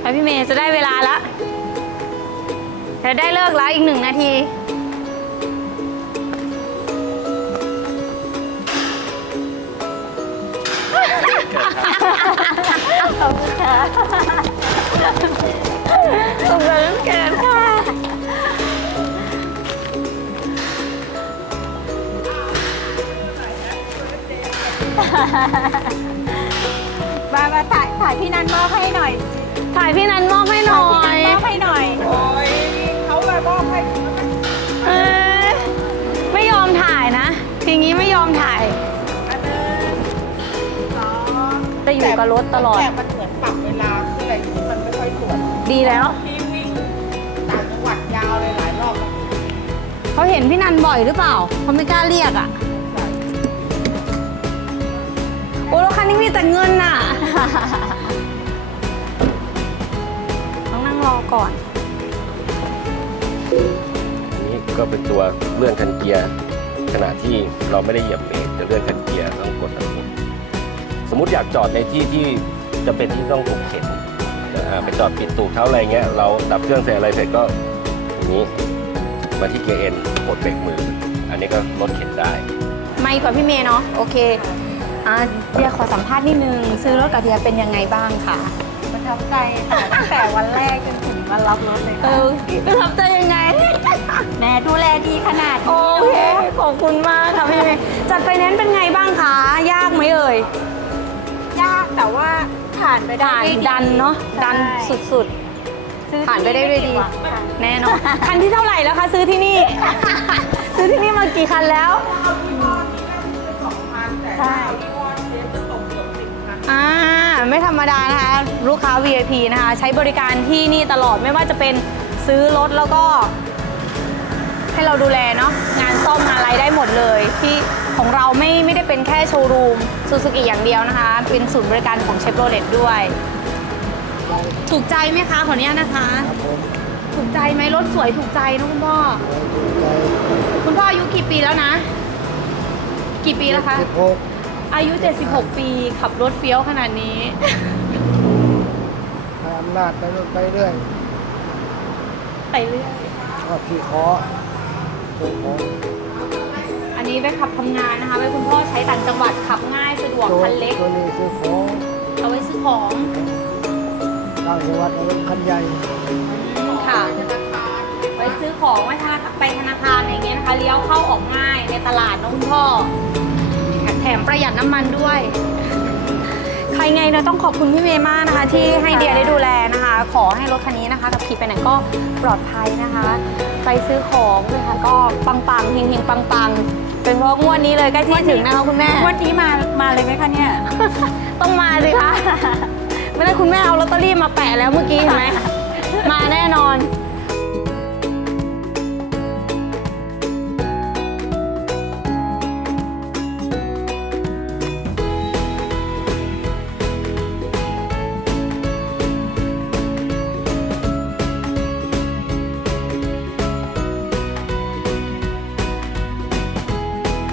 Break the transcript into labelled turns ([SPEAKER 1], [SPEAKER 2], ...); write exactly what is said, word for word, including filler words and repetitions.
[SPEAKER 1] ไปพี่เมย์จะได้เวลาละจะได้เลิกแล้วอีกหนึ่งนาทีขอบคุณค่ะขอบคุณแกค่ะ
[SPEAKER 2] มามาถ่ายถ่ายพี่นันมอบให้หน่อย
[SPEAKER 1] ถ่ายพี่นันมอบให้หน่อย
[SPEAKER 2] มอบให้หน่อย
[SPEAKER 3] โอ้ยเขาเลยมอบให้
[SPEAKER 1] เออไม่ยอมถ่ายนะทีนี้ไม่ยอมถ่าย
[SPEAKER 3] อันหนึ่งสอง
[SPEAKER 1] จะอยู่กับรถตลอด
[SPEAKER 3] แต่มันเหมือนปรับเวลาคืออะไรที่มันไม่ค่อยสวน
[SPEAKER 1] ดีแล้ว
[SPEAKER 3] พี่วิ่งต่างจังหวัดยาวเลยหลายรอบแล้ว
[SPEAKER 1] เขาเห็นพี่นันบ่อยหรือเปล่าเขาไม่กล้าเรียกอ่ะโอ้รถคันนี้มีแต่เงินน่ะ ต้องนั่งรอก่อน
[SPEAKER 4] อันนี้ก็เป็นตัวเลื่อนคันเกียร์ขณะที่เราไม่ได้เหยียบเบรกจะเลื่อนคันเกียร์ต้องกดอันนี้สมมุติอยากจอดในที่ที่จะเป็นที่ต้องถูกเข็นนะฮะไปจอดปิดตูดเขาอะไรเงี้ยเราดับเครื่องเสร็จอะไรเสร็จก็อย่างนี้มาที่เกียร์เอ็นกดเบรกมือ อันนี้ก็ลดเข็นได้
[SPEAKER 1] ไม่กว่าพี่เมย์เนาะโอเคอ่ะเดียขอสัมภาษณ์นิดนึงซื้อรถกับเดียเป็นยังไงบ้างคะ
[SPEAKER 2] ประทับใจค่ะตั้งแต่วันแรกจนถึงวันรับรถเลย
[SPEAKER 1] เอ
[SPEAKER 2] ค่ะ
[SPEAKER 1] อประทับใจยังไง
[SPEAKER 2] แม่ดูแลดีขนาด
[SPEAKER 1] โอ
[SPEAKER 2] นี้
[SPEAKER 1] เคขอบคุณมากค่ะพี่เมย์จัดไฟแนนซ์เป็นไงบ้างคะยากไหมเอ่ย
[SPEAKER 2] ยากแต่ว่าผ่านไปได้
[SPEAKER 1] ด่าน
[SPEAKER 2] ด้วย
[SPEAKER 1] ดันเนาะดันสุด
[SPEAKER 2] ซื้อ
[SPEAKER 1] ผ่านไปได้ด้วยดี
[SPEAKER 2] ม่ผิหวังค่ะ
[SPEAKER 1] ๆ แน่นอน คันที่เท่าไหร่แล้วคะซื้อที่นี่ ซื้อที่นี่มากี่คันแล้ว
[SPEAKER 3] สองพันแต่
[SPEAKER 2] ใช่
[SPEAKER 3] ถ้ายี่ห้อเชฟจะตกเกือบสิบพัน
[SPEAKER 1] อ่าไม่ธรรมดานะคะ ลูกค้า วี ไอ พี นะคะ ใช้บริการที่นี่ตลอดไม่ว่าจะเป็นซื้อรถแล้วก็ ให้เราดูแลเนาะงานซ่อมงานอะไรได้หมดเลย ที่ของเราไม่ไม่ได้เป็นแค่โชว์รูมซูซูกิอย่างเดียวนะคะ เป็นศูนย์บริการของเชฟโรเลตด้วย ถูกใจไหมคะขออนุญาตนะคะ ถูกใจไหมรถสวยถูกใจนะคุณพ่อ คุณพ่ออายุกี่ปีแล้วนะ กี่ปีแล้วคะ อายุ เจ็ดสิบหก ปีขับรถเฟี้ยวขนาดนี้
[SPEAKER 5] ให้อำนาจไปเรื่อยไปเรื่อย
[SPEAKER 1] ไปเรื่อย
[SPEAKER 5] ชอบขี่คอส่งของ
[SPEAKER 1] อันนี้ไปขับทำงานนะคะไว้คุณพ่อใช้ต่างจังหวัดขับง่ายสะดวก
[SPEAKER 5] ตัว
[SPEAKER 1] คันเล็ก
[SPEAKER 5] ตัวนี้ซื้อของ
[SPEAKER 1] เอาไว้ซื้อของ
[SPEAKER 5] ต่างจังหวัดเอารถคันใหญ่
[SPEAKER 1] อืมค่ะ ไว้ซื้อของไว้ธนาคารไปธนาคารอะไรเงี้ยนะคะเลี้ยวเข้าออกง่ายในตลาดนะคุณพ่อแถมประหยัดน้ำมันด้วย ใครไงเราต้องขอบคุณพี่เมย์มากนะคะ ที่ให้เดียได้ดูแลนะคะ ขอให้รถคันนี้นะคะขับขี่ไปไหนก็ปลอดภัยนะคะ ไปซื้อของนะคะก็ปังๆเฮงๆปังๆเป็นเพราะงวดนี้เลยใกล้ที่ถึงนะคะคุณแม่
[SPEAKER 2] วันนี้มามาเลยไหมคะเนี่ย
[SPEAKER 1] ต้องมาสิคะ ไม่ได้คุณแม่เอาลอตเตอรี่มาแปะแล้วเมื่อกี้เห็นไหม มาแน่นอน